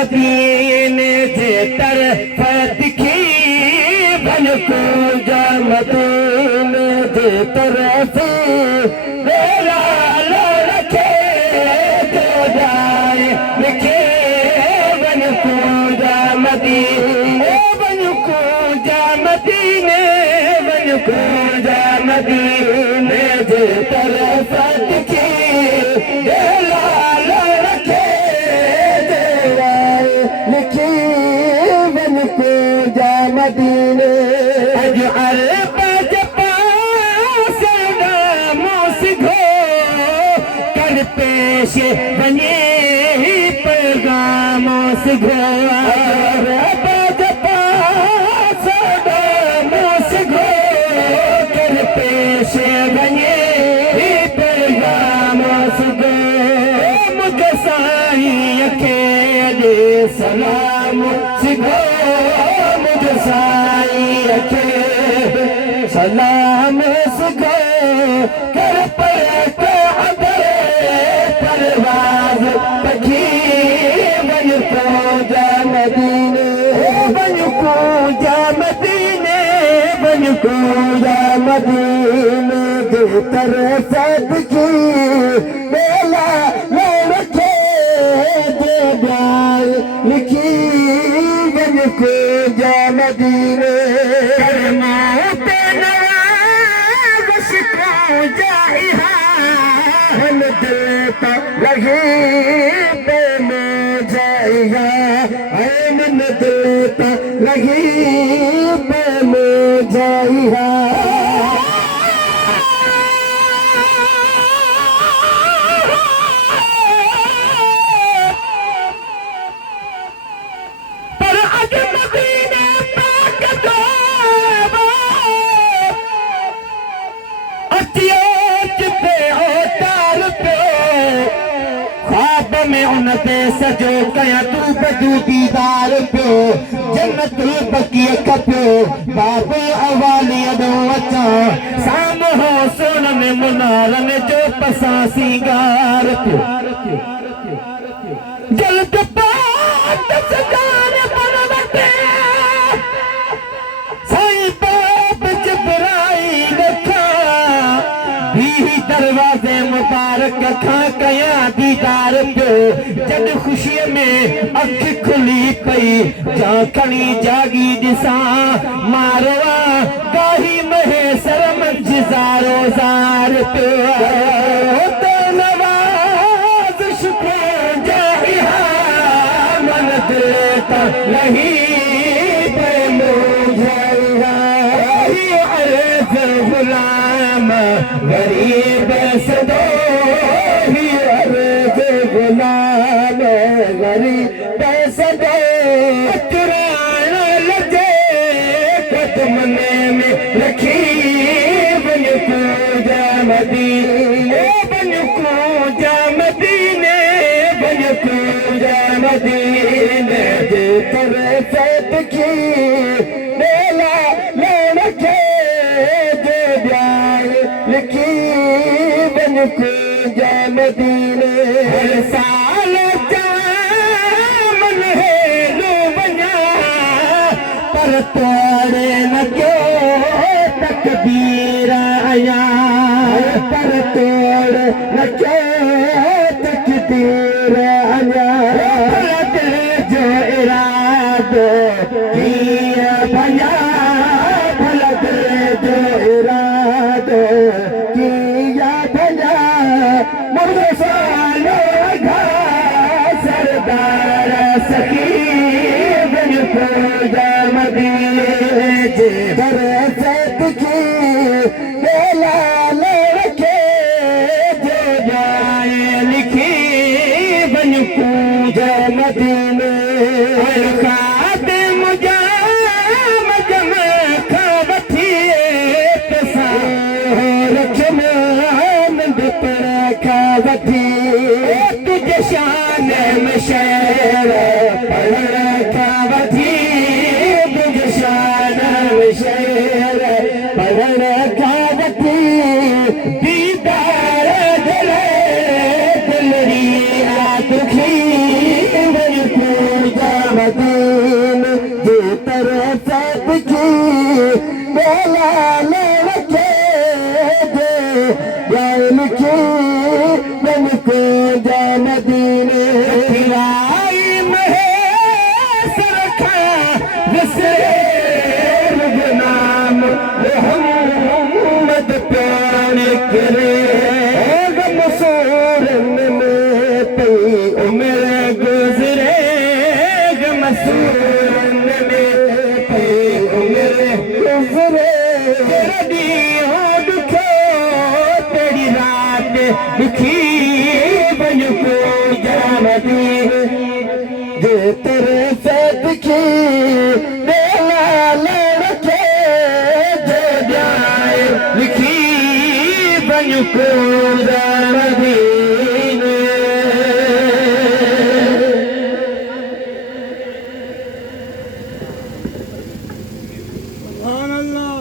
मदीने जे तरफ दिखी बन को जा मदीने जे तरफ मेरा लो रखे जो जाए लिखे बन को जा मदीने बन को जा मदीने बन को जा मदीने जे तरफ दिखी मदीने अजअल बजपा सलामों से घो कर पेश बने पैगामों से घो बजपा सलामों से घो कर पेश बने पैगामों से घो मुझे साई अकेले सलाम से घो सलाम सुखो कर पलटे अबरे परवाज पखी बन को जा मदीने बन को जा मदीने बन को जा मदीने दो तरफ की मेला ले रखे दे जाए लिखी बन को जा मदीने लगी पे जाएगा मन देता लगी पे जाएगा पर अगर मदीने पाक दो में उनते सजो कया तू बदू दीदार पियो जन्नत बकिया कपियो बाबू अवाली अदो अचा साम हो सोन में मुनार में जो पसा सिंगार पियो जल्द बात सजान बनवते साईं बाप जिब्राइल खा भी दरवाजे मुबारक खा कया दीदार पियो जद खुशी में अख खुली पई जाखणी जागी दिसा मारवा गाही महे शर्म जिजारो जार पियो तो नवाज शुक्र जाहिया मन देता नहीं पे मुझाइया अर्ज गुलाम गरीब सदो गुलाम गरीब सदो चुराना लगे कदमने में रखी बन को जा मदीने बन को जा मदीने बन को जा मदीने दे तरफ की मेला ले रखे दे जाए लिखी बन को जा मदीने हर साल जामन है लो बना पर तोड़े न क्यों तकदीर आया पर तोड़े न क्यों तकदीर आया जो इरादो किया बना भलत जो इरादो किया बना सरदार सखी बन को जा मदीने जे बरसत की मेला ले रखे जो जाए लिखी बन को जा मदीने खादिम जाम खा बठिए पसा रखना नंद पर खा बठी तुझे शान में शेर पढ़ खा बठी तुझे शान में शेर पढ़ खा बठी दीदार जले दिलरी आ दुखी या लिखी मन को जा मदीने खिलाई महेश रखा वसेर गुनाम मोहम्मद प्यार करे मसूर में पई उम्र गुजरे मसूर में पई उम्र गुजरे तेरी रात दुखी बन को जानती जे तेरे से दुखी रखे जो जाए लिखी बन को जानती सुभान अल्लाह।